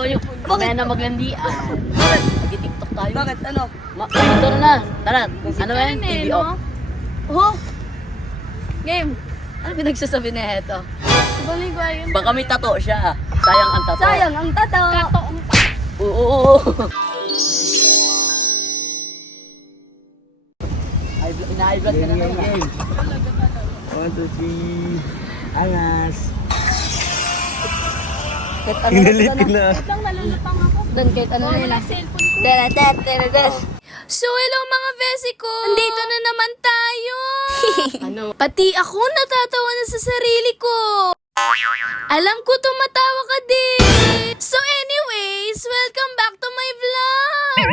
Go yung mamaya na maglandian. Mag-tiktok tayo. Bakit? Ano? Ito na. Tara. Ano ba yan? TV off. Oh! Game. Ano pinagsasabi na ito? Balik ko ayun. Baka may tato siya. Sayang ang tato. Sayang ang tato. Oo. Ina-high blood ka na naman. 1, 2, 3. Angas. Kahit ano Inalit ka na. lang nalulutang ako. Doon kahit ano nila. Cellphone ko. Tara. So hello mga Vesi ko! Andito na naman tayo! Ano? Pati ako natatawa na sa sarili ko! Alam ko tumatawa ka din! So anyways, welcome back to my vlog!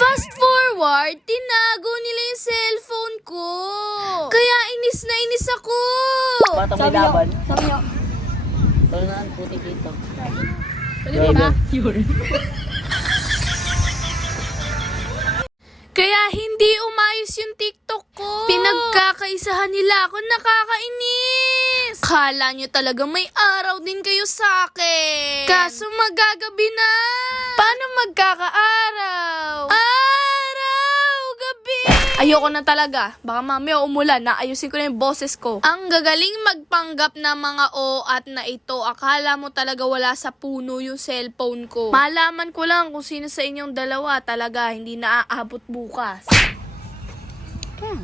Fast forward, tinago nila yung cellphone ko! Kaya inis na inis ako! Batang may laban. Sabi niyo. Tol na ang puti dito. Pwede mo ba? Kaya hindi umayos yung TikTok ko. Pinagkakaisahan nila ako, nakakainis. Kala nyo talaga may araw din kayo sa akin. Kaso magagabi na. Paano magkakaaraw? Araw, gabi. Ayoko na talaga. Baka mamaya umulan na ayusin ko na yung boses ko. Ang gagaling magpanggap na mga o at na ito. Akala mo talaga wala sa puno yung cellphone ko. Malaman ko lang kung sino sa inyong dalawa talaga hindi naaabot bukas.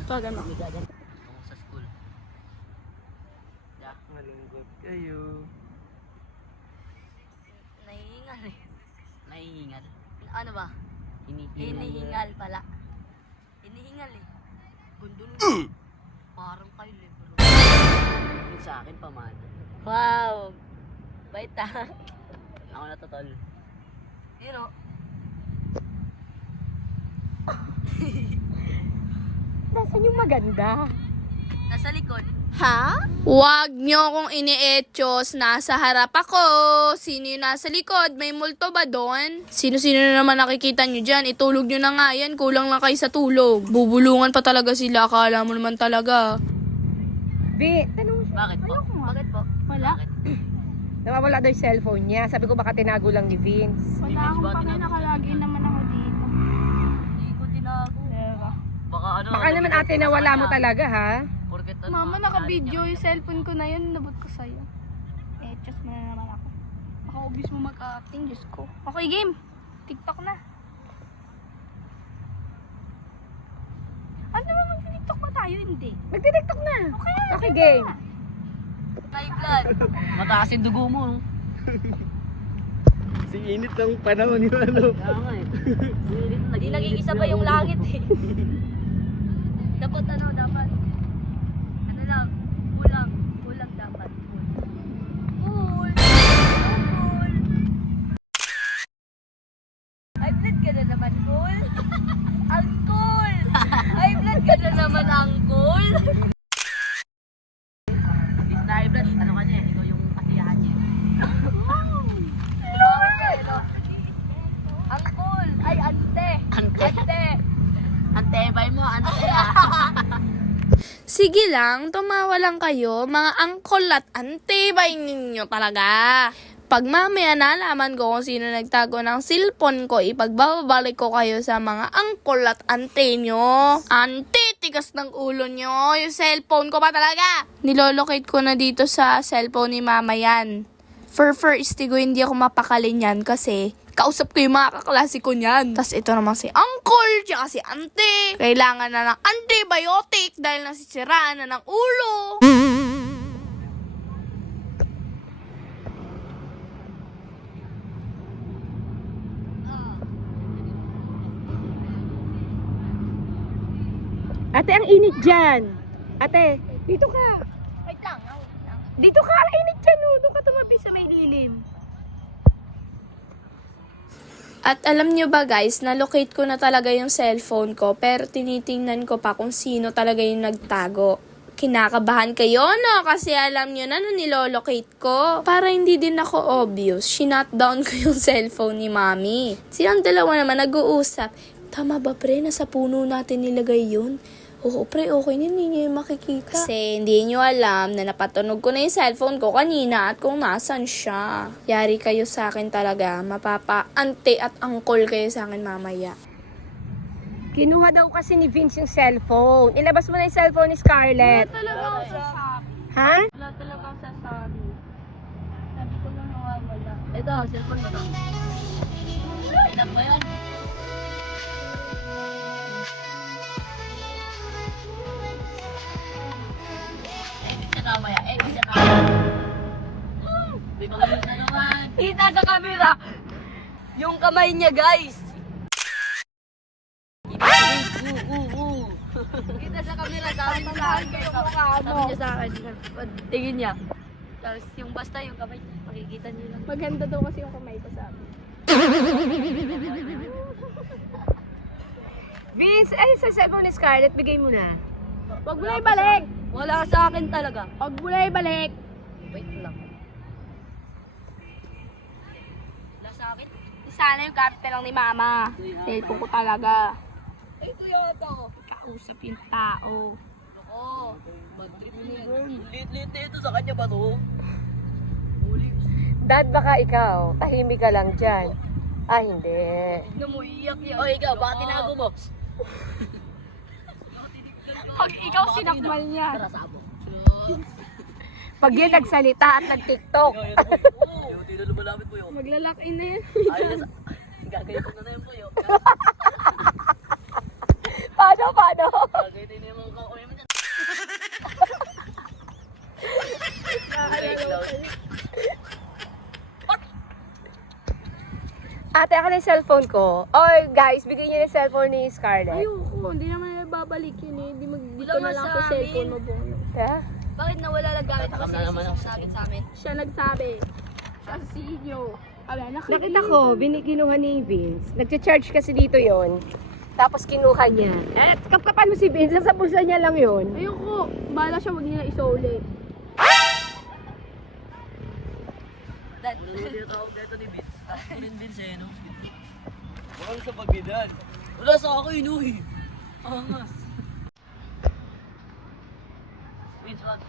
Tawagan mo. Ako sa school. Yeah. Malungkot kayo. Nahihingal eh. Nahihingal. Ano ba? Hinihingal pala. Hinihingal eh. Gundun. Parang kayo libro. Yung sa akin, pamana. Wow. Bait ah. Ako na to, tol. Yun o. Nasaan yung maganda? Nasa likod. Ha? Huwag nyo akong ini-etchos. Nasa harap ako. Sino yung nasa likod? May multo ba doon? Sino-sino na naman nakikita nyo dyan? Itulog nyo na nga yan. Kulang lang kayo sa tulog. Bubulungan pa talaga sila. Akala mo naman talaga. Bi, tanong siya. Bakit po? Bakit po? Wala. Bakit? Nawawala daw yung cellphone niya. Sabi ko baka tinago lang ni Vince. Wala akong pake. Nakalagi naman ako dito. Hindi ko tinago. Baka ano? Baka naman ate nawala mo talaga ha. Porket ano? Mama, naka-video yung cellphone ko na yun. Nabot ko sa'yo. Etchos mo na naman ako. Baka obvious mo mag-acting. Diyos ko. Okay, game. TikTok na. Ano naman mag-TikTok ba tayo? Hindi. Magti-tiktok na. Okay, game. High blood. Mataas yung dugo mo. No? Si init ng panahon yun ano. Kaya nga eh. Hindi nagigisa pa yung langit eh. Dapat ano, dapat. Ano lang, kulang dapat. Cool. Cool. High blood ka na naman, cool. Ang cool. High blood ka na naman, ang cool. Is na high blood. Ano ka niya? Ikaw yung kasiyahan niya. Ang cool. Ay, ante. Ante. Ante. Antebay mo, ante ah. Sige lang, tumawa lang kayo. Mga angkol at antibay ninyo talaga. Pag mamaya nalaman ko kung sino nagtago ng cellphone ko, ipagbabalik ko kayo sa mga angkol at ante nyo. Ante, tigas ng ulo nyo. Yung cellphone ko pa talaga. Nilolocate ko na dito sa cellphone ni mama yan. For first, hindi ako mapakalin yan kasi kausap ko yung mga kaklase ko niyan. Tapos ito naman si uncle, tsaka si auntie. Kailangan na ng antibiotic dahil nasisiraan na ng ulo. Ate, ang init dyan. Ate, dito ka. Wait lang. Dito ka, ang init dyan. Oh. Doon ka tumapi sa may lilim. At alam nyo ba guys, na-locate ko na talaga yung cellphone ko pero tinitingnan ko pa kung sino talaga yung nagtago. Kinakabahan kayo no? Kasi alam nyo na nilolocate ko. Para hindi din ako obvious, shinutdown ko yung cellphone ni mami. Silang dalawa naman nag-uusap. Tama ba pre, nasa puno natin nilagay yun? Oo, pre, okay yun, hindi nyo yung makikita. Kasi hindi nyo alam na napatunog ko na yung cellphone ko kanina at kung nasan siya. Yari kayo sa akin talaga, mapapa-ante at angkol kayo sa akin mamaya. Kinuha daw kasi ni Vince yung cellphone. Ilabas mo na yung cellphone ni Scarlett. Talaga ako sasabi. Ha? Wala talaga ako sasabi. Sabi ko lang nawawala. Ito, cellphone mo to. Ilan ba yan? Kita sa camera! Yung kamay niya, guys! Kita sa camera, sabi niya sa akin. Sabi niya sa akin. Tingin niya. Tapos yung basta yung kamay niya, makikita niyo lang. Maganda daw kasi yung kamay ko sa akin. Vince, ay sa cellphone ni Scarlett, bigay mo na. Huwag mo na ibalik! Wala sa akin talaga. Huwag mo na ibalik! Wait lang. Wala sa akin? Sana yung karte lang ni mama. Cellphone ko talaga. Ay, kuya ito. Kausap yung tao. Oo. Mag-trip niya. Lit-lit na ito sa kanya ba to? Dad, baka ikaw, tahimik ka lang dyan. Ah, hindi. Tignan mo, iiyak yan. O ikaw, baka tinago mo? Pag ikaw sinakmal niya. Tara, sabo. Pag yun nagsalita at nag-tiktok. Oo. Hindi na lumalapit po yun. Maglalak-in na yan. Ayun na sa... Gagawin ko na yun po yun. Paano? Gagawin na yung mga kauwi mo dyan. Ate, ako na yung cellphone ko. Oh, guys, bigay niyo yung cellphone ni Scarlett. Ayoko, hindi naman nila babalik yun eh. Hindi Wala ko na nga lang sa sa amin. cellphone mo buo. Ha? Bakit nawala lang gamit kasi sinasabi sa amin? Siya nagsabi. Siya si Inyo. Nakita ko, kinuha ni Vince. Nagcha-charge kasi dito yon. Tapos kinuha niya. Eh, kapkapan mo si Vince, sa bulsa niya lang yon. Ayoko, bahala siya, wag niya isole. Dad, Hindi tawag dito ni Vince. Rin Vince eh, no? Walang sa pagbidan. wala sa akin, uy. Angas. Vince, wag.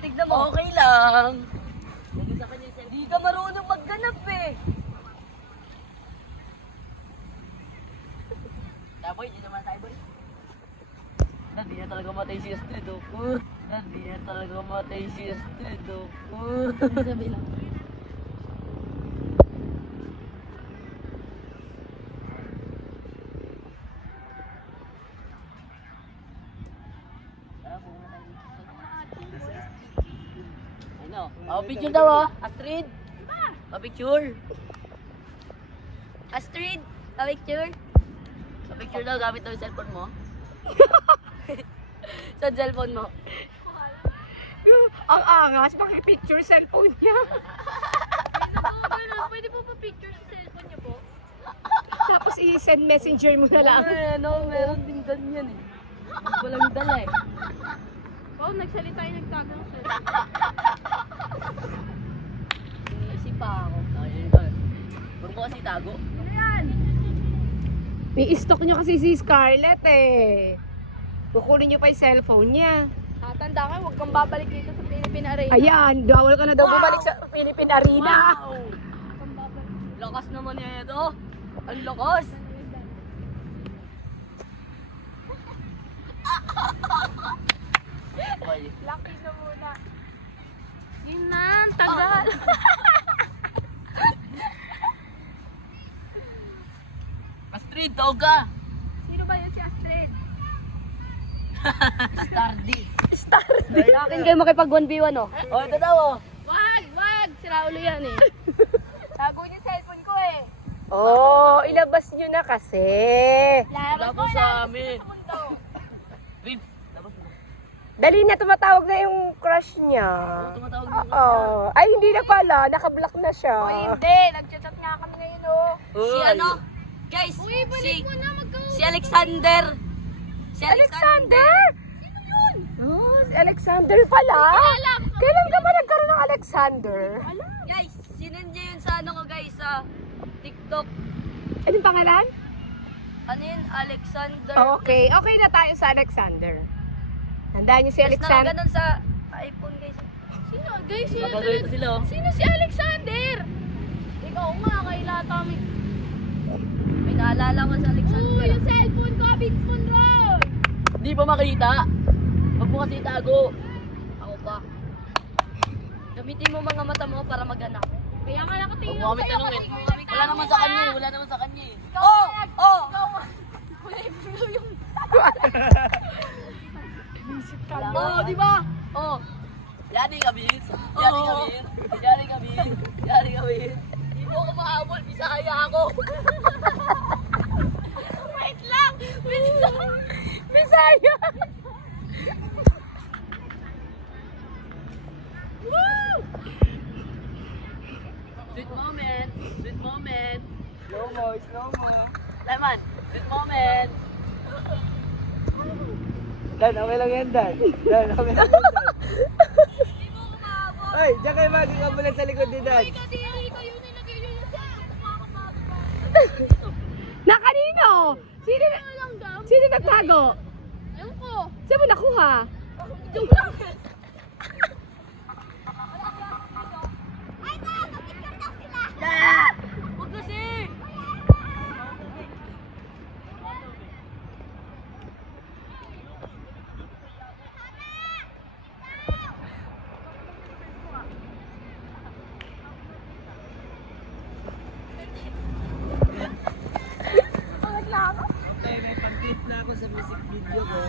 Tignan mo. Okay lang. Hindi ka marunong magganap eh. Taboy, di naman tayo boy. Hindi na talaga matay si Astrid, oh. Hindi na talaga matay si Astrid, oh. Sabi lang. Ano? Picture daw, oh. Astrid. Picture. Astrid, picture. Picture daw, gamit daw yung cellphone mo. Sa cellphone mo. Ang angas, pakipicture cellphone niya. Pwede po pa-picture sa cellphone niya po? Tapos i-send messenger mo na lang. Ano, meron din ganyan eh. Walang dala eh. Wow, nagsalita yung nagtago ng cellphone. Iniisip pa ako. Huwag mo kasi tago. I-stock niyo kasi si Scarlett eh. Kukunin niyo pa yung cellphone niya. Tanda ka, huwag kang babalik dito sa Philippine Arena. Ayan, bawal ka na daw bumalik sa Philippine Arena. Wow! Lakas naman niya ito. Ang lakas. Lucky na muna. Yun na, ang tagal. Astrid, tawag ka. Sino ba yun si Astrid? Stardy. Stardy. Sa akin kayo makipag 1v1 oh. Oh, ito daw oh. Wag! Sira ulo yan eh. Tago niya cellphone ko eh. Oh, ilabas niyo na kasi. Wala po sa amin. Vince, labas mo. Dali na, tumatawag na yung crush niya. Tumatawag yung Oo. Ay, hindi na pala. Naka-block na siya. Hindi, nag-chat nga kami ngayon oh. Si ano? Guys, si Alexander. Si Alexander? Sino yun? Oh, si Alexander pala. Kailan ka ba nagkaroon ng Alexander? Guys, sinend niya yun sa ano ko guys, sa TikTok. Anong pangalan? Ano yun? Alexander. Okay, okay na tayo sa Alexander. Tandaan niyo si Tapos Alexander. ganun sa iPhone guys. Sino? Guys, Magagawin sila oh. sino si Alexander? Ikaw nga, kailata mo. May naalala ko sa Alexander. Yung cellphone ko, Vince Monroe. Di ba makita? Huwag mo kasi itago. Ako pa. Gamitin mo mga mata mo para maghanap. Kaya nga Huwag nakatingin mo kami sa'yo tanongin. kasi Wala naman sa kanya eh. Wala naman sa kanya eh. Oh! Oh! Oh, di ba? Oh. Yari ka, Vince. Yari ka, Vince. Yari ka, Vince. Yari ka, Vince. Hindi mo ako mahabol. Bisaya ako. Wait lang! Bisaya. Sweet moment. Sweet moment. Slow mo, slow mo. Lemon, sweet moment. Dan, okay lang yan, Dan. Dan, okay lang yan, Dan. Ay, diyan kayo magkakabulan sa likod ni Dan. Na kanino? Sino nagtago? Ewan ko. Saan mo nakuha? Huwag kasi. May pang-clip na ako sa music video ko.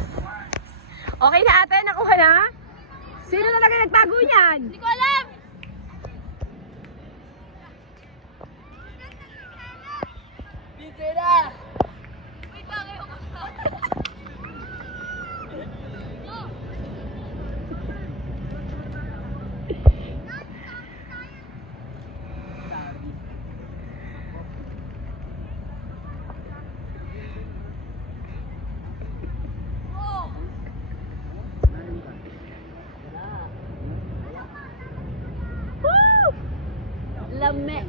Okay na ate, nakuha na? Sino talaga nagtago niyan? Hindi ko alam. Pizza na. Wait lang, ewan ko. Lame.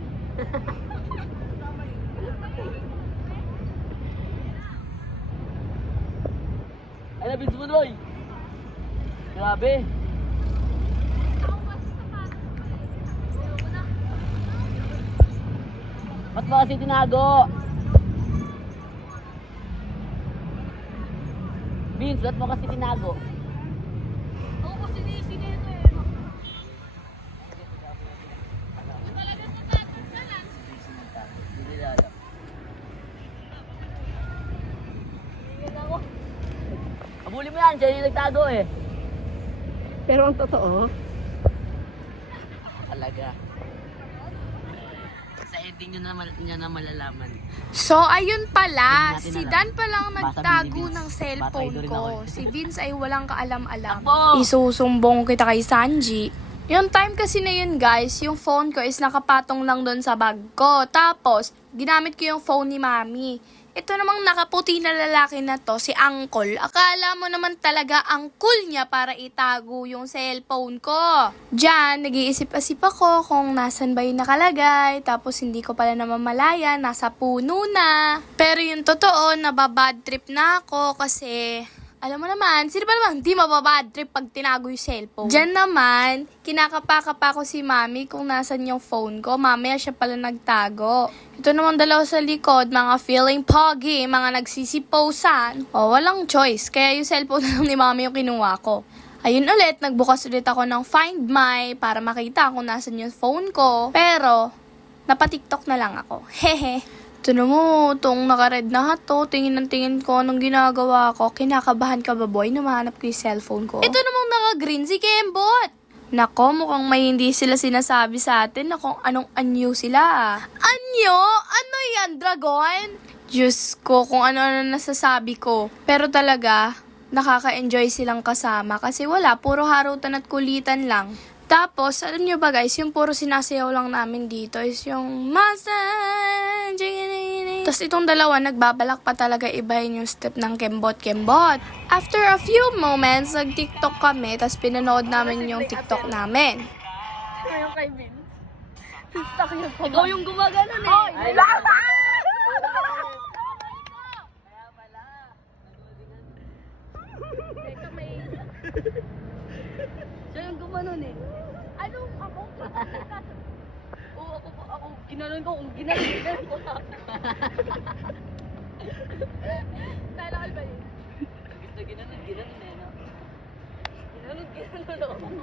Ano, Vince Monroy? Grabe. Ba't mo kasi tinago? Vince, ba't mo kasi tinago? Ako kasi sinito eh. Hindi na alam. Abulin mo yan, siya yung nagtago eh. Pero ang totoo, Talaga. Sa ending niya na malalaman. So, ayun pala, Hindi natin si alam. Dan palang Basta nagtago Vince. ng Bata cellphone rin ko. ako eh. Si Vince ay walang kaalam-alam. Takbo! Isusumbong kita kay Sanji. Yung time kasi na yun guys, yung phone ko is nakapatong lang doon sa bag ko. Tapos, ginamit ko yung phone ni Mami. Ito namang nakaputi na lalaki na to, si Uncle. Akala mo naman talaga ang cool niya para itago yung cellphone ko. Diyan, nag-iisip-asip ako kung nasan ba yung nakalagay. Tapos hindi ko pala namamalaya, nasa puno na. Pero yung totoo, nababad trip na ako kasi... Alam mo naman, sino ba naman hindi mababad trip pag tinago yung cellphone? Diyan naman, kinakapa-kapa ko si Mami kung nasan yung phone ko. Mamaya siya pala nagtago. Ito naman dalawa sa likod, mga feeling poggy, mga nagsisiposan. O, walang choice. Kaya yung cellphone lang ni Mami yung kinuha ko. Ayun ulit, nagbukas ulit ako ng Find My para makita kung nasan yung phone ko. Pero, napatiktok na lang ako. Hehe. Ito mo, itong naka-red na hat to. Tingin ng tingin ko anong ginagawa ko. Kinakabahan ka ba, boy? Namahanap ko yung cellphone ko. Ito namang naka-green si Kembot. Nako, mukhang may hindi sila sinasabi sa atin na kung anong anyo sila. Anyo? Ano yan, dragon? Diyos ko, kung ano-ano nasasabi ko. Pero talaga, nakaka-enjoy silang kasama kasi wala, puro harutan at kulitan lang. Tapos, alam nyo ba guys, yung puro sinasayaw lang namin dito is yung Mustang! Tapos itong dalawa, nagbabalak pa talaga ibahin yung step ng kembot-kembot. After a few moments, nag-TikTok kami, tapos pinanood namin yung TikTok namin. Yung kay Vin. Ikaw yung gumagano eh. Ay, lama! Siya yung gumanon eh. Ano? Ako? Oo, ako. Ginanon ko. Kung ginanon ko. Kailangan ba yun? Gusto ginanon eh, no? Ginanon ako.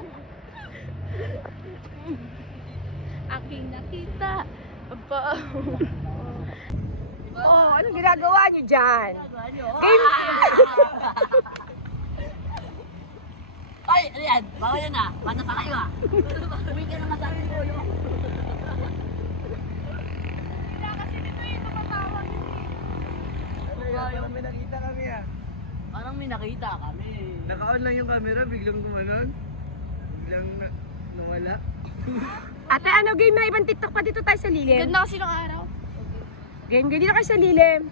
Aking nakita. Aba. Oh, anong ginagawa niyo dyan? Game! Ay, ano yan? Bawal yan ah. Bata pa kayo ah. Uwi ka naman sa akin ko. May nakita kami ah. Parang may nakita kami. Naka-on lang yung camera, biglang gumanon. Biglang nawala. Ate, ano game na ibang TikTok pa dito tayo sa lilim? Ganda kasi ng araw. Game, dito kayo sa lilim.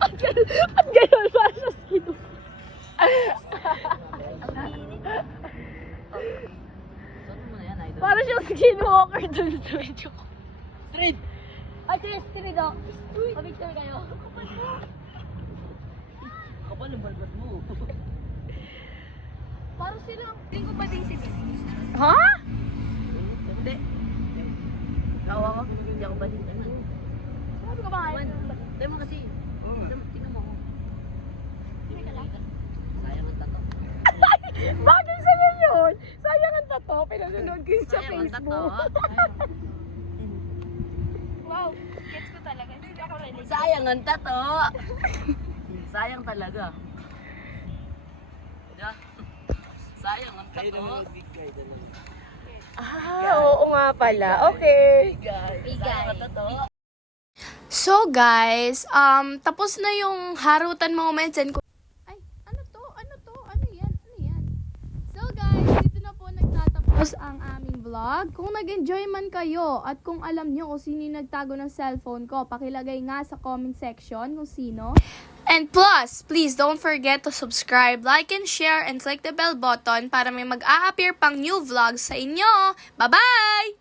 At gano'n pa sa skin. Saan mo na yan, idol? Para siyang skinwalker dun sa video ko. Street! Ay, street o. Pabicture kayo. Kapal ang balbas mo. Parang silang, tingin ko pa din si Vin. Ha? Hindi. Tawa ko. Hindi ako balik. Sabi ko ba nga yun? Tayo mo kasi. Tingnan mo ako. Sayang ang tato. Bakit sa'yo yun? Sayang ang tato. Pinanonood ko yun sa Sayang ang tato. Facebook. Wow, gets ko talaga. Hindi ako ready. Sayang ang tato. Sayang talaga. Diba? Sayang ang tato. Oo nga pala. Okay. Sayang ang tato. So guys, tapos na yung harutan moments and ay, ano to? Ano yan? So guys, dito na po nagtatapos ang aming vlog. Kung nag-enjoy man kayo at kung alam nyo kung sino yung nagtago ng cellphone ko, pakilagay nga sa comment section kung sino. And plus, please don't forget to subscribe, like, and share, and click the bell button para may mag-a-appear pang new vlogs sa inyo. Bye-bye!